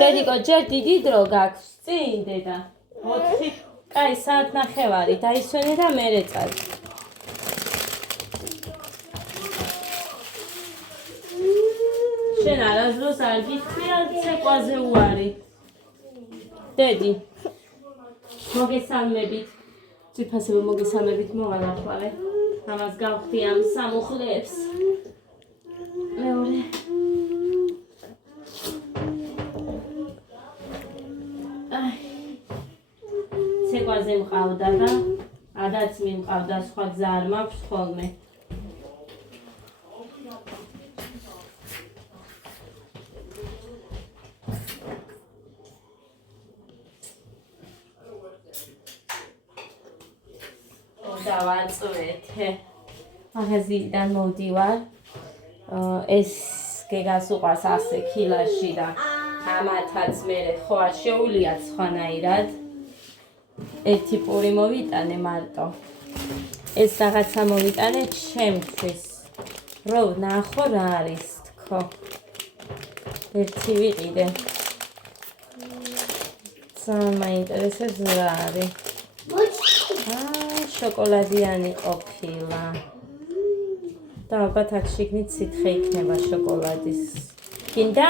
დედიკო, ჯერ დიდი დრო გაქვს, წინ დედა. 4, კაი, საათნახევარი, დაისვენე და მერე წავ. შენ არასდროს არ გითხრია ცეკვაზე უარი. დედი. მოგესალმებით. ძვირფასებო მოგესალმებით მოვალახვალე. ამას გავხდი ამ სამუხლებს. მეორე. ცეკვაზე მყავდა და ადაც მიმყავდა, სხვა გზა არ მაქვს ხოლმე. დავაწვეთე. მაღაზიიდან მოვდივარ. ეს გეგას უყვარს ასე ქილაში და ამათაც მერე ხო არ შეუვლიათ სხვანაირად. ერთი პური მოვიტანე მარტო. ეს რაღაცა მოვიტანე ჩემთვის. რო ნახო რა არის თქო. ერთი ვიყიდე. ძალიან მაინტერესებს რა არის. შოკოლადიანი ყოფილა. და ალბათ აქ შიგნით სითხე იქნება შოკოლადის. გინდა?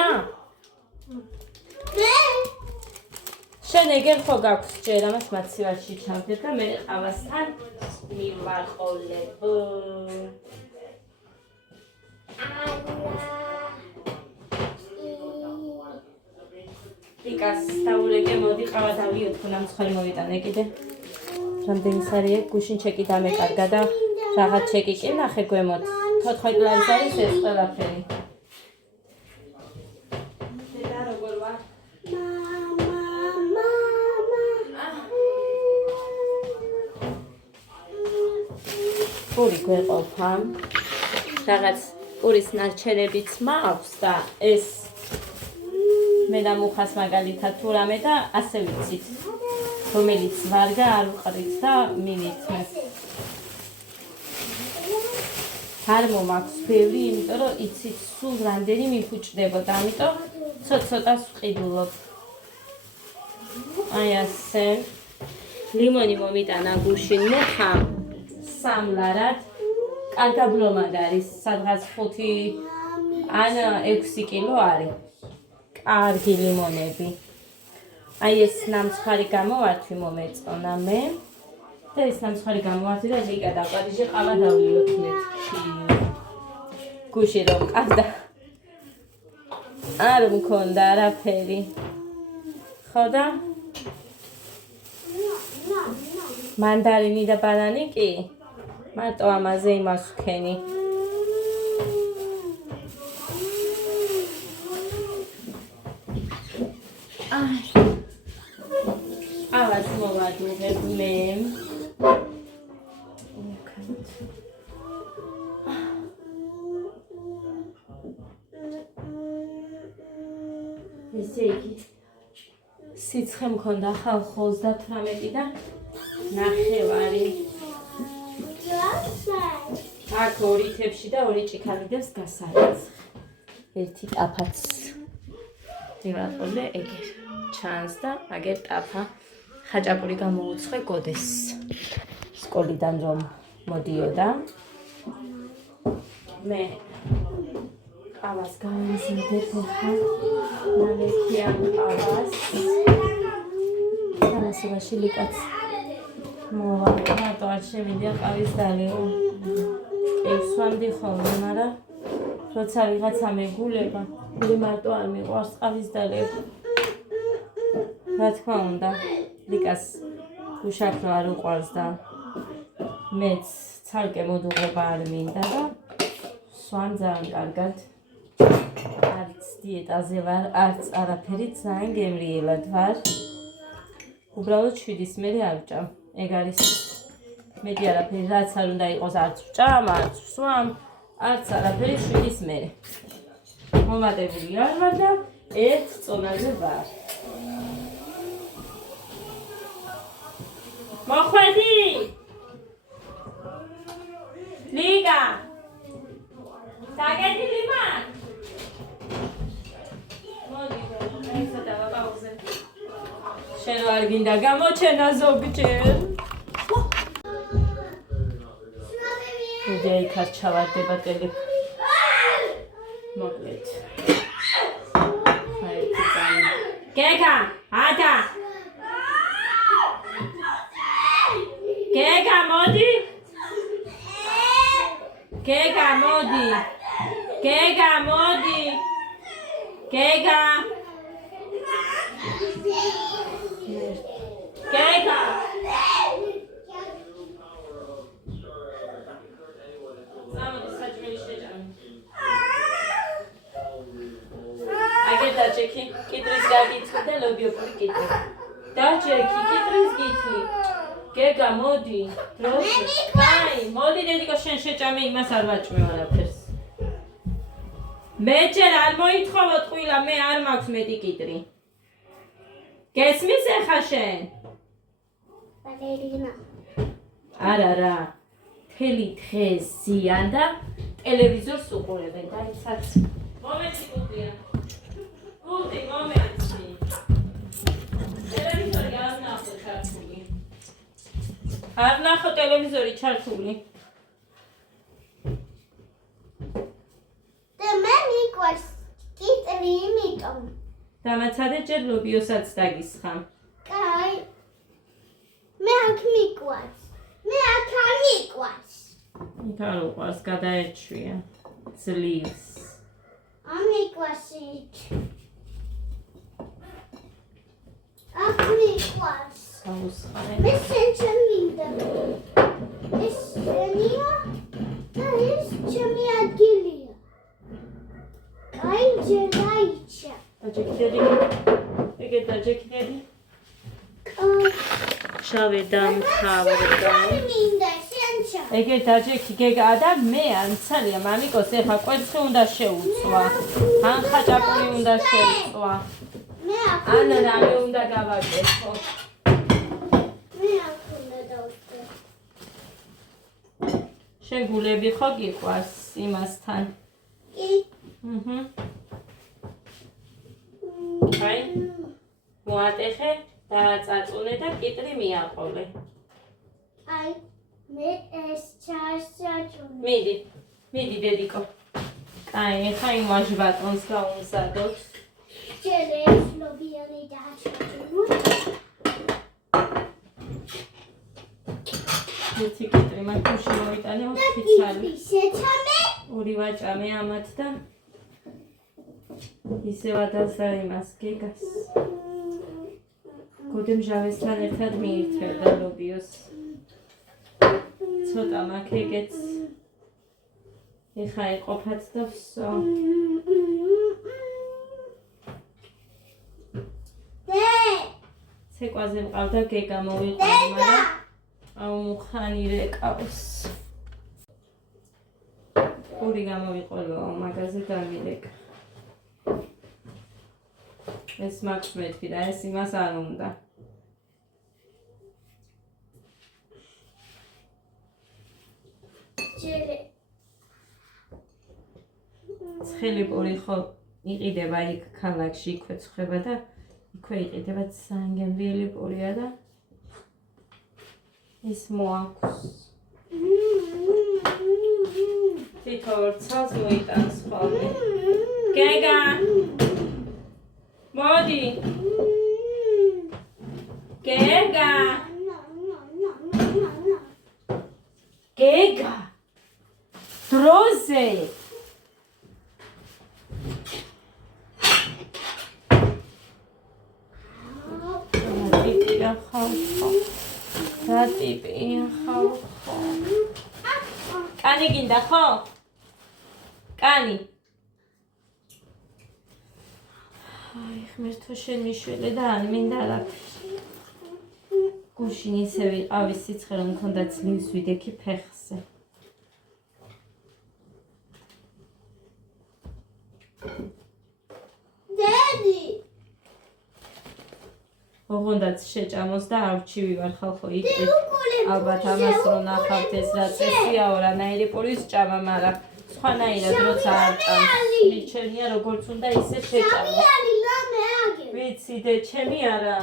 შენ ეგერ ხო გაქვს ჯერ ამას მაცივარში ჩავდებ და მე ყავასთან მივაყოლებ. იკას დაულეკე მოდი ყავა დავიოთქო ნამცხარი მოვიტანე კიდე. რამდენი სარია გუშინ ჩეკი დამეკარგა და რაღაც ჩეკი კი ნახე გვემოთ 14 ლარის არის ეს ყველაფერი. დედა როგორ ვარ? პური გვეყოფა. რაღაც პურის ნარჩენებიც მაქვს და ეს მე და მუხას მაგალითად თუ რამე და ასე ვიცით. რომელიც ვარგა არ უყრით და მივიწმე. არ მომაქვს ბევრი, იმიტომ რომ იცით სულ რამდენი მიფუჭდებოდა, ამიტომ ცოტ-ცოტას ვყიდულობ. აი ასე. ლიმონი მომიტანა გუშინ მუხა სამლარად. კარგაბლომად არის, სადღაც 5 ან 6 კილო არის. კარგი ლიმონები. აი ეს ნამცხარი გამოვართვი მომეწონა მე და ეს ნამცხარი გამოვართვი და ლიკა და პარიჟი ყავა დავლიოთ მეთქი. გუში რომ ყავდა. არ მქონდა არაფერი. ხო და? მანდარინი და ბანანი კი? მარტო ამაზე იმას ვქენი. ავაც მოვადუღებ მე. ესე იგი სიცხე მქონდა ხალხო 38 და 9. აქ 2 თებში და 2 ჭიქალიდებს გასარიცხ. ერთი ტაფაც მივაყოლე ეგერ ჩანს და აგერ ტაფა ხაჭაპური გამოუცხე გოდეს სკოლიდან რომ მოდიოდა. მე ყავას გავიზრდებ ხა ნალექიან ყავას. ამასობაში ლიკაც მოვაყვა მარტო არ შევიდე ყავის დალეო. ექვსვამდი ხოლმე, მაგრამ როცა ვიღაცა მეგულება, მე მარტო არ მიყვარს ყავის დალეო. რა თქმა უნდა, ლიკას უშაქრო არ უყვარს და მეც ცალკე მოდუღება არ მინდა და სვამ ძალიან კარგად. არც დიეტაზე ვარ, არც არაფერი, ძალიან გემრიელად ვარ. უბრალოდ 7-ის მერე არ ვჭამ. ეგ არის მეტი არაფერი, რაც არ უნდა იყოს, არც ვჭამ, არც ვსვამ, არც არაფერი 7-ის მერე. მომატებული არ ვარ და ერთ წონაზე ვარ. მოხვედი! ლიგა! დაგედი ლიმან! მოდი, ესა დავა შენ არ გინდა გამოჩენა ზოგჯერ. Იდეა იქ არ ჩავარდება ტელეფონი. მოკლედ. გეგა, ადა. გეგა მოდი. გეგა მოდი. გეგა მოდი. გეგა. გეგა. სამოდი საჭმელი შეჭამე. აგერ დაჭექი, კიტრის გაგიცხვი და ლობიოპური კიტრი. დაჭექი, კიტრის გითლი. გეგა მოდი, დროში. აი, მოდი დედიკო შენ შეჭამე იმას არ ვაჭმევ არაფერს. მე ჯერ არ მოითხოვოთ ყვილა, მე არ მაქვს მეტი კიტრი. გესმის ეხა შენ? ბალერინა. არა. თელი დღე ზიან და ტელევიზორს უყურებენ და იცაც. მომენტი კუტია. კუტი მომენტი. ტელევიზორი არ ნახო ჩართული. არ ნახო ტელევიზორი ჩართული. და მე მიყვარს კიტრი იმიტომ. დამაცადე ჯერ ლობიოსაც დაგისხა. კაი. მე აქ მიყვარს. მე აქ არ მიყვარს. იქ არ უყვარს, გადაერჩვია. ძლივს. არ მიყვარს იქ. აქ მიყვარს. აუსხარე. მე სენჩა მინდა. ეს შენია და ეს ჩემი ადგილია. კაი ჯერაიჩა. დაჭექდები. ეგე დაჭექდები. კაი. შავე დამთავრდა. მინდა სენჩა. ეგე დაჭექი გეგა და მე ანცალია მამიკოს ეხა კვერცხი უნდა შეუწვა. ან ხაჭაპური უნდა შეუწვა. მე აქ ან რამე უნდა გავაკეთო. მე აქ უნდა დავწერო. შენ გულები ხო გიყვარს იმასთან? კი. აი. მოატეხე, დააწაწუნე და კიტრი მიაყოლე. აი, მე ეს ჩასაჭუნე. მიდი დედიკო. აი, ეხა იმ ვაჟბატონს გავუმზადოთ. ჯერ ეს ლობიანი დააჭუნე. ერთი კიტრი მათში მოიტანე და 4 ცალი. კიტრი შეჭამე. ორი ვაჭამე ამათ და ისევ ადასდა იმას გეგას. გოდემ ჟავესთან ერთად მიირთმევდა ლობიოს. ცოტა მაქვს ეგეც. ეხა იყოფათ და ვსო. ცეკვაზე მყავდა გეგა მოვიყვანე, მაგრამ აუმხანი რეკავს. ორი გამოვიყოლო მაგაზე დამილეკა. ეს მაქვს მეთქი და ეს იმას არ უნდა. ცხელიპური ხო იყიდება იქ ქალაქში, იქვე ცხება და იქვე იყიდება სანგემრიელი პურია და ის მოაქვს. თითო ორცალს მოიტანს ხოლმე. გეგა! მოდი! გეგა! გეგა! დროზე! რა ტიპია ხალხო? კანი გინდა ხო? კანი. აი, ღმერთო შენ მიშველე და არ მინდა არაფერი. გუშინ ისე ვიყავი სიცხე რომ მქონდა ძლივს ვიდექი ფეხზე. დედი ოღონდაც შეჭამოს და არჩივი ვარ ხალხო იქ. ალბათ ამას რო ნახავთ ეს რა წესიაო, რანაირი პურის ჭამა, მაგრამ სხვანაირად როცა არ ჭამს, მიჩენია როგორც უნდა ისე შეჭამოს. ვიცი დე ჩემი არა.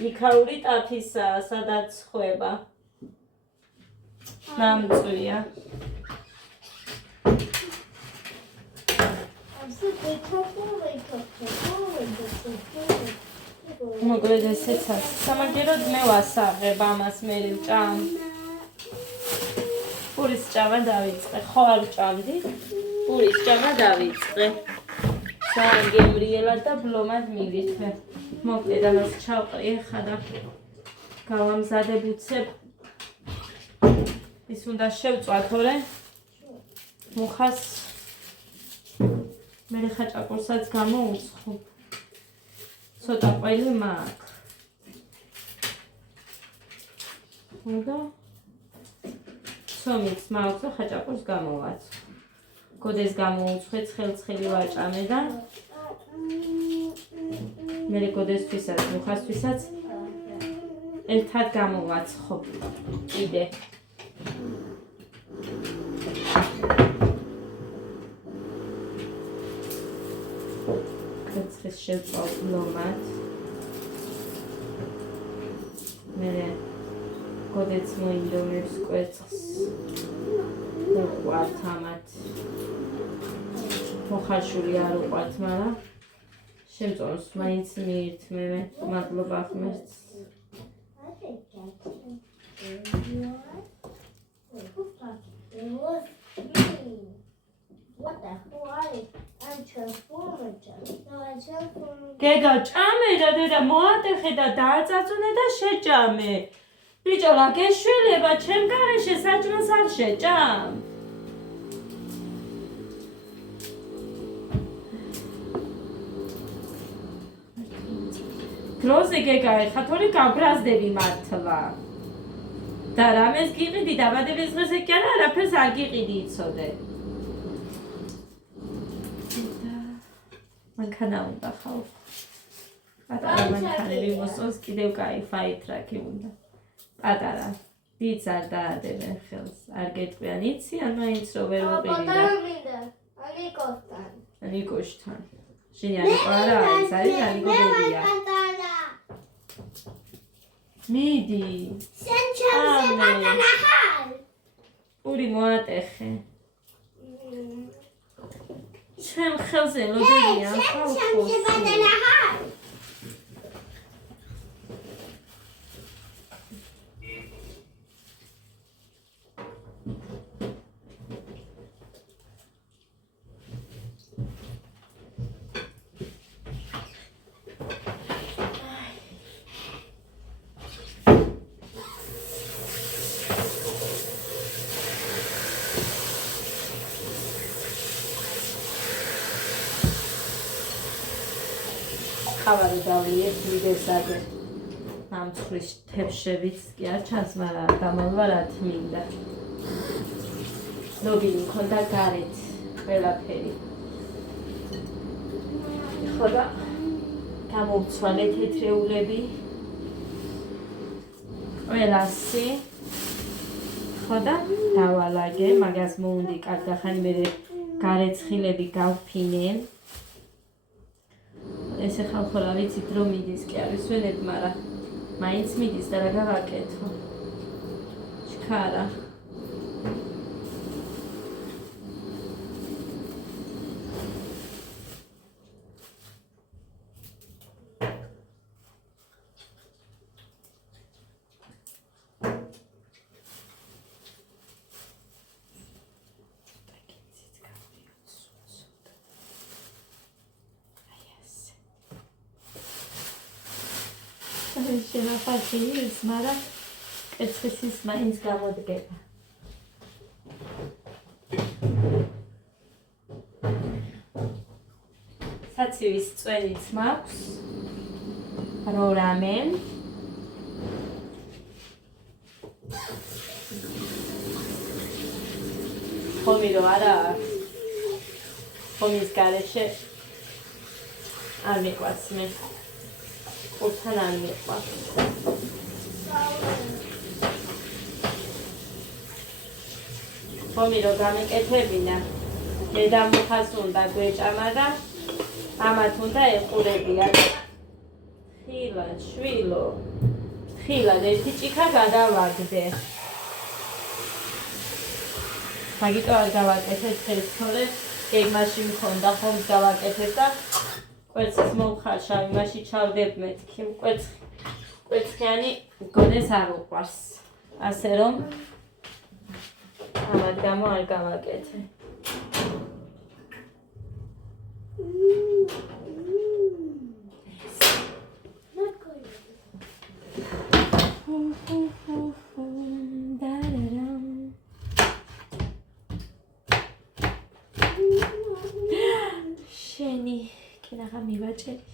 იქაური ტაფისა, სადაც ხვება. ნამწვია. მოკლედ ესეც არის. სამაგეროდ მე ვასაღებ ამას მე ვჭამ. პურის ჭამა დავიწყე. ხო არ ვჭამდი? პურის ჭამა დავიწყე. ძალიან გემრიელად და ბლომად მივითმე. მოკლედ ამას ჩავყრი ხა და გავამზადებ უცებ. ის უნდა შევწვა თორე მუხას მე ხაჭაპურსაც გამოუცხობ. ცოტა ყველი მაქვს. უნდა ცომიც მაქვს და ხაჭაპურს გამოვაცხო. გოდეს გამოუცხე ცხელ-ცხელი ვაჭამე და მე გოდესთვისაც მუხასთვისაც ერთად გამოვაცხობ. კიდე კეცრის შევწავ ბლომად. მე გოდეც მოინდომებს კვერცხს უყვართ ამათ. მოხარშული არ უყვართ, მაგრამ შემწონს მაინც მიირთმევენ. მადლობა ღმერთს. გეგა ჭამე და დედა მოატეხე და დააწაწუნე და შეჭამე. ბიჭო რა გეშველება ჩემ გარეშე საჭმელს არ შეჭამ. დროზე გეგა ეხა თორე გავგრაზდები მართლა. და რამეს გიყიდი დაბადების დღეს კი არა არაფერს არ გიყიდი იცოდე. მანქანა უნდა ხავ. პატარა მანქანები მოსწონს კიდევ კაი ფაიტრაკი უნდა. პატარა დიდს არ დაადებენ ხელს. არ გეტყვიან იციან მაინც რო ვერ ვუყიდი და ნიკოშთან. შენი ანიკო არა არის ანიკო ბებია. მიდი. სენ ჩემზე პატარა ხარ. პური მოატეხე. ჩემ ხელზე ლოდერია ხალხო. ხავარი დავლიეთ მიდესადე. ამცხვრის თებშებიც კი არ ჩანს, მაგრამ გამალვა რა თმინდა. ნობილი მქონდა გარეთ ყველაფერი. ხო და გამოვცვალე თეთრეულები. ყველასი. ხო და დავალაგე, მაგას მოუნდი კარგახანი მე გარეცხილები გავფინე. ესე ხალხო რა ვიცით რომ მიდის კი არის ვენებ, მაგრამ მაინც მიდის და რა გავაკეთო. ჩქარა. შენახაშინის, მაგრამ კეცხის მაინც გამოდგება. საცივის წვენიც მაქვს. რო რამე. ხომი რო არა. ხომის გარეშე არ მიყვარს მე. ურთან არ მიყვარს. ხომი რო გამიკეთებინა, დედამუხას უნდა გვეჭამა და ამათ უნდა ეყურებიან. ხი ფრთხილად, შვილო. ფრთხილად, ერთი ჭიქა გადავაგდე. მაგიტო არ გავაკეთებ ხელს, თორე გეგმაში მქონდა ხომ გავაკეთებ და კვერცხს მოვხარშავ, იმაში ჩავდებ მეთქი. კვერცხიანი მგონეს არ უყვარს. ასე რომ ამათ გამო არ გავაკეთე. შენი კინაღა მივაჭერი.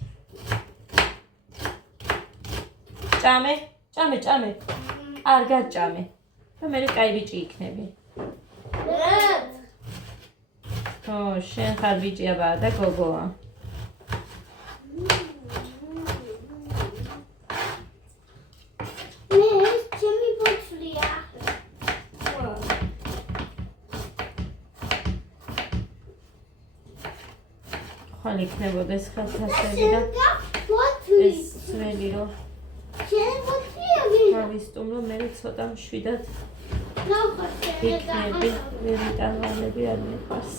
ჭამე. კარგად ჭამე. და მე კაი ბიჭი იქნები. ო, შენ ხარ ბიჭი აბა და გოგოა. ჩემი ბოჭლია. ხან იქნებოდეს ხელთასები და ეს ძველი რომ გავისტუმრო მე ცოტა მშვიდად იქნები, ვერიტანვალები არ მიყვარს.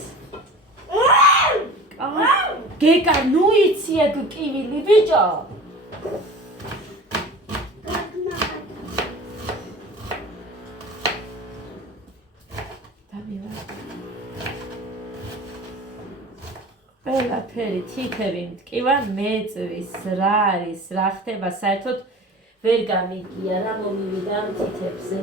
გეკა, ნუ იცი ეგ კივილი ბიჭო. ყველაფერი თითები მტკივარ მეწვის, რა არის, რა ხდება, საერთოდ ვერ გამიგია რა მომივიდა ამ თითებზე.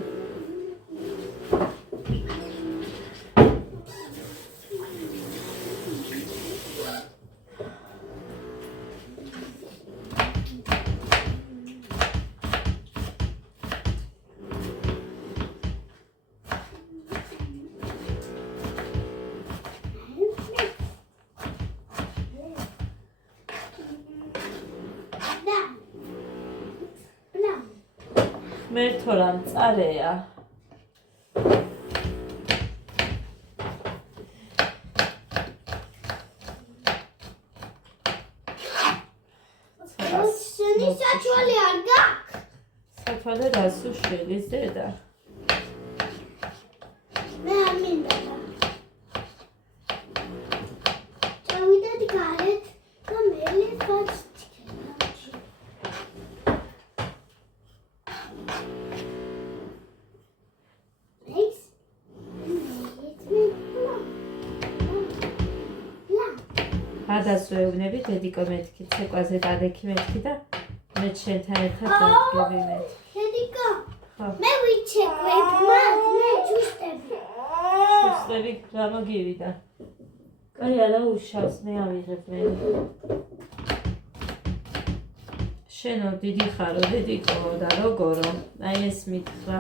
მე თორა მწარეა. შენი საჩვალი არ გაქვს? საჩვალი რას უშველის დედა? მე არ მინდა. წავიდეთ გარეთ და მელე ვაჭრე. გადასვევნები დედიკო მეთქი, ცეკვაზე დადექი მეთქი და მე შენთან ერთად დავდგები მეთქი. დედიკო, მე ვიჩეკვებ მათ, მე ჩუსტები. ჩუსტები რა მოგივიდა? კაი არა უშავს, მე ავიღებ მე. შენო დიდი ხარო დედიკო და როგორო, აი ეს მითხრა.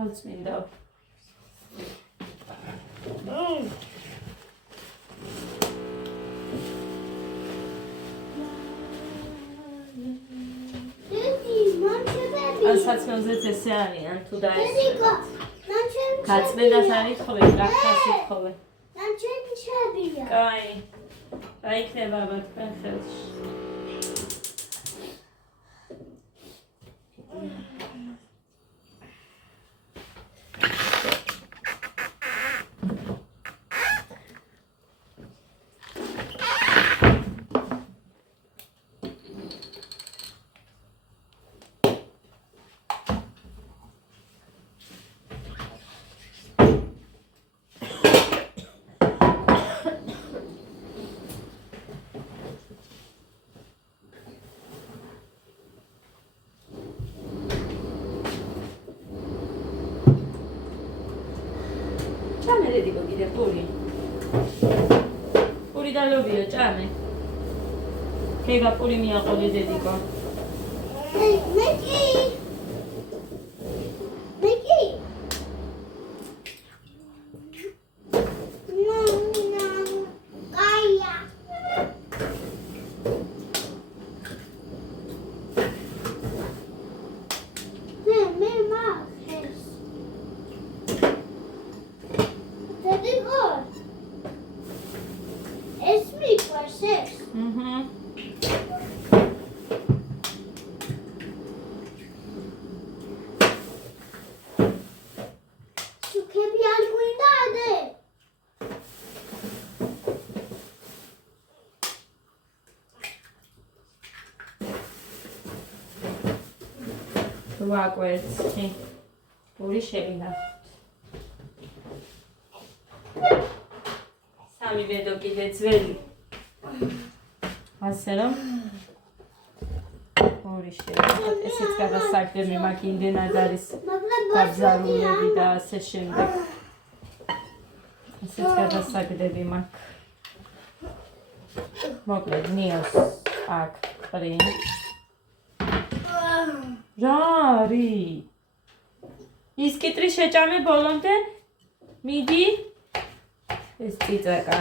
გავწმინდა. საცმელზეც ესე არიან თუ დაესწრებათ. გაწმენდას არ ითხოვე, პრაქტიკას ითხოვე. ჩემი ჩებია. კაი. აიქნება აბა თქვენ ხელში. დედიკო კიდე პური დალობიო ჭამე. გეგა პური მიაყოლე დედიკო. მე კი. ვაკვერცხი. ორი შევინახოთ. სამივე დო კიდე ძველი. ასე რომ ორი შევინახოთ. ესეც გადასაგდები მაქვს იმდენად არის გაბზარულები და ასე შემდეგ. ესეც გადასაგდები მაქვს. მოკლედ ნიოს აქ პრინ. რა არის? ის კიტრი შეჭამე ბოლომდე? მიდი. ეს წიწაკა.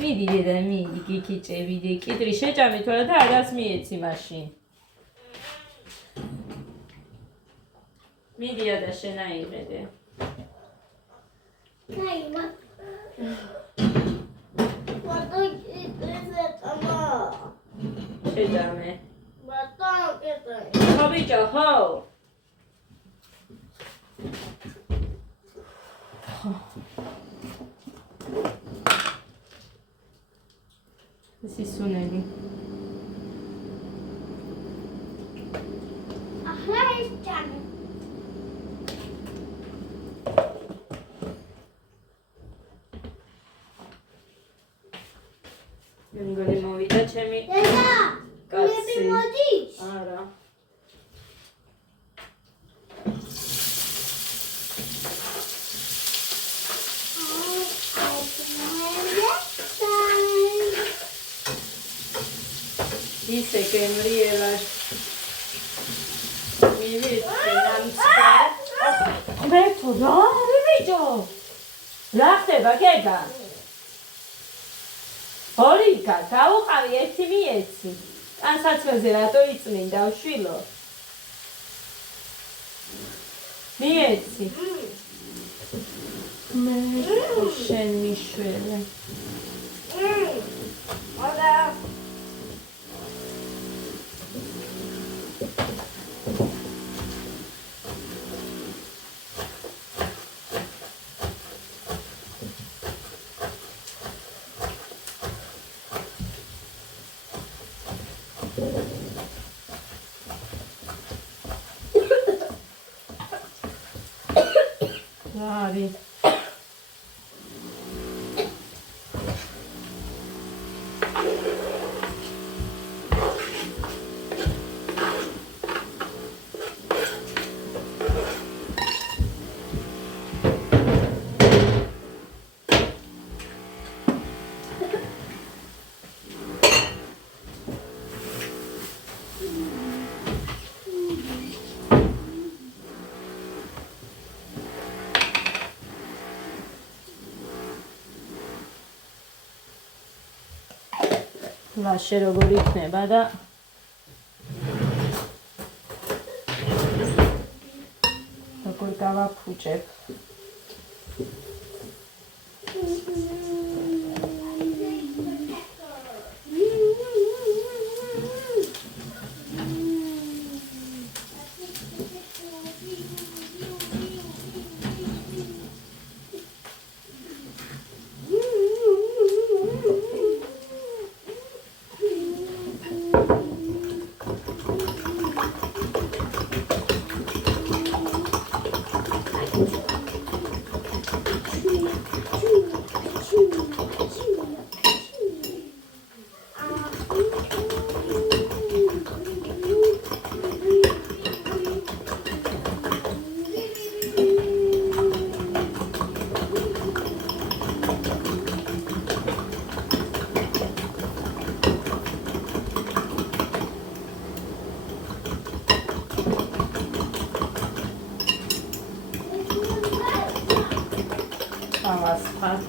მიდი დედა, მიდი გიქიჭე, მიდი. კიტრი შეჭამე თორე და არას მიეცი მაშინ. მიდი და შენა იღედე. Kayma. Bata gitse tamam. შეჭამე. Bata gitse. ხო ბიჭო, ხო. ეს ისუნელი. Ahla is channel. მე მგონი მოვიდა ჩემი Deda. კაცი. Lebi modis. არა. ისე გემრიელად მივიწე ამცდა. ბეთო რა არის ბიჭო? რა ხდება გედა? ორიკა, დაუყავი ერთი მიეცი. კანსაცმელზე რატო იწმინდა უშვილო? მიეცი. მე შენ მიშველი. Oda. რა არის? ლაშე როგორ იქნება და როგორ გავაფუჭებ. ავასხათ.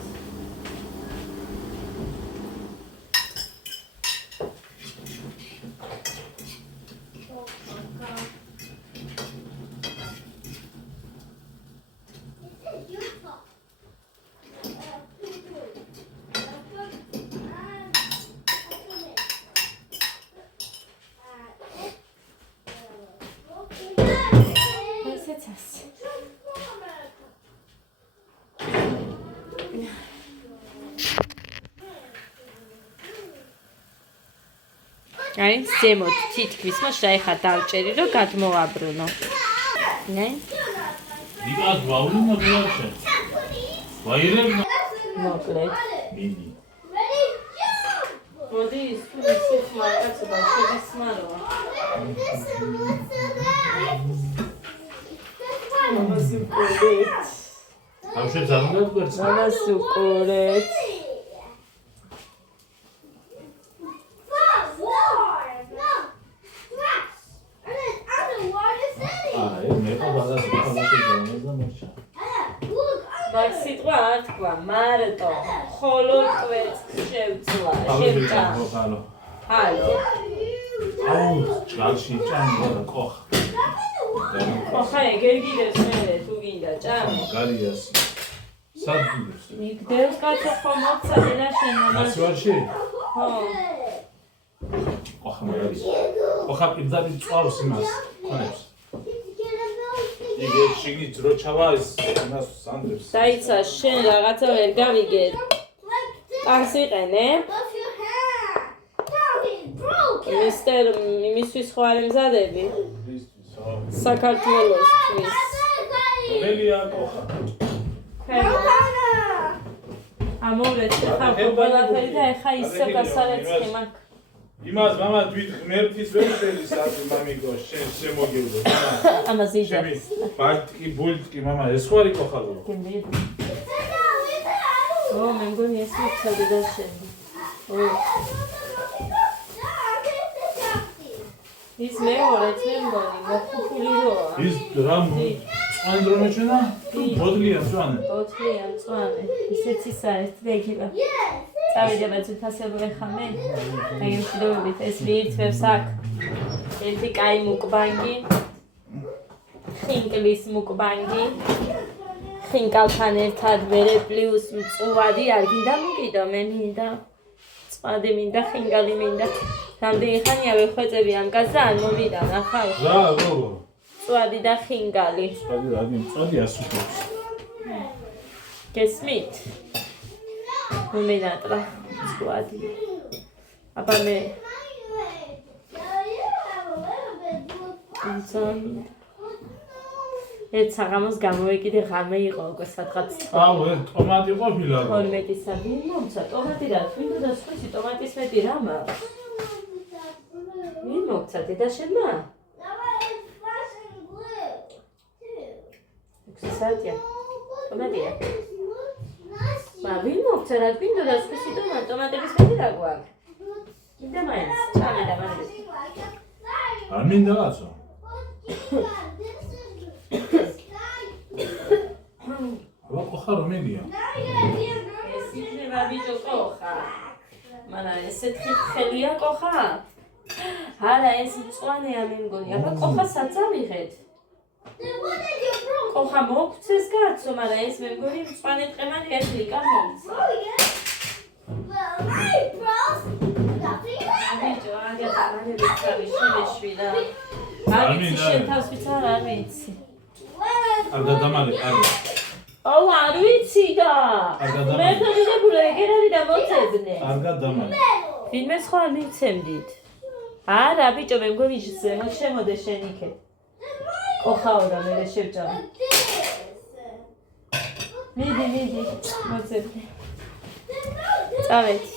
ესეც ასე. აი, ზემოთ თითქმის მოშ რა ეხა დავჭერი, რომ გადმოვაბრუნო. ნე? იგად ვავრუნო დიახშე. ვაირებ მოკლედ. მინი. Ready? Jump! მოდი ის თუ ისე ხმარკაცობა შედის ხმაროა. მამას უყურეთ. თავშე ზამნად გვერდს. მამას უყურეთ. მე ყავას შეგვიძლია და მოჩა. მაგ სიტყვა არ თქვა, მარტო ხოლოდ კვეთს შევწლა, შევჭა. ჰალო. აუ, ჭალში ჭამდა და ყოხ. ოხა ეგერ გიდევს მე თუ გინდა ჭამი. გალიას. სადღაც. მიგდევს კაცო ხომ მოწადე და შენ მამას. ასვარში? ხო. ოხა მაგარი. ოხა პირდაპირ წვავს იმას. ხონებს. იგე შიგნით რო ჩავა ის იმას სანდრებს. დაიცა შენ რაღაცა ვერ გავიგე. ტანს იყენე? მისტერ იმისთვის ხო არ ემზადები? საქართველოსთვის. მელია ყოხა. ამოვლეთ ხალხო ყველაფერი და ეხა ისე გასარეცხი მაქვს. იმას მამა თვით ღმერთის ვერ შელის ასე მამიკო შენ შემოგივლო. ამას იჯა. ბარტკი ბულტკი მამა ეს ხوارი ყოხალო. ო მე მგონი ეს მოხდა და შენ. ო ის მეორეც მე მგონი მოხუხული როა. ის რამ ანდრომეჩენა? ბოდლია წვანე. ბოდლია წვანე. ისეც ის არის ტრეკილა. წავიდება ძუთასებრივ ხამე. აი მშვიდობით ეს ვირთვებს აქ. ერთი კაი მუკბანგი. ხინკლის მუკბანგი. ხინკალთან ერთად მერე პლუს მწვადი არ გინდა მოკიდო მე მინდა. წვადი მინდა, ხინკალი მინდა. რამდენი ხანია ვეხვეწები ამ კაცს და არ მომიდა ნახავ. რა როგორ? წვადი და ხინკალი. წვადი რა წვადი ასუქებს. გესმით? მომენატრა წვადი. აბა მე ერთ საღამოს გამოვეკიდე ღამე იყო უკვე სადღაც აუ ეს ტომატი ყოფილა. 12-ისა ვინ მომცა ტომატი რა თვითონ და სხვისი ტომატის მეტი რა მაქვს? ვინ მომცა დედა შენმა? საათია ტომატია მა ვინ მომცა რა გვინდა და სხვისი ტომატების მეტი რა გვაქვს? კიდე მაინც ჩამე და მაგის არ მინდა კაცო. აბა ყოხა რომელია? ეს იქნება ბიჭო ყოხა. მარა ესეთი ხელია ყოხა? არა ეს მწვანეა მე მგონი. აბა ყოხასაც ავიღეთ. ყოხა მოგცეს კაცო, მარა ეს მე მგონი მწვანე ტყემანი ეს ლიკა მომცა. ბიჭო აგეთა მანე ვიცავი შემეშვილა. არ ვიცი შენ თავს ვიცარ არ ვიცი. არ გადამალე, არ. აუ არ ვიცი და გადამალე. მე თვითონ ეგერ არის და მოწებნე. არ გადამალე. ვინმე სხვა არ მიცემდით. არა ბიჭო მე მგონი შემოდე შენ იქეთ. ყოხაო და მე შევჭამე. მიდი მოწებნე. წავედი.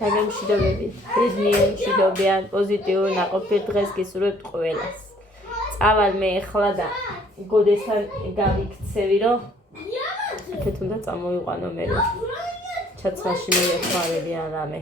გაგემშვიდობებით. ბედნიერ მშვიდობიან პოზიტიურ ნაყოფილ დღეს გისურვებთ ყველას. წავალ მე ახლა და გოდესთან გავიქცევი რომ აქეთ უნდა წამოვიყვანო მე. ჩაცმაში მე ეხმარები ან რამე.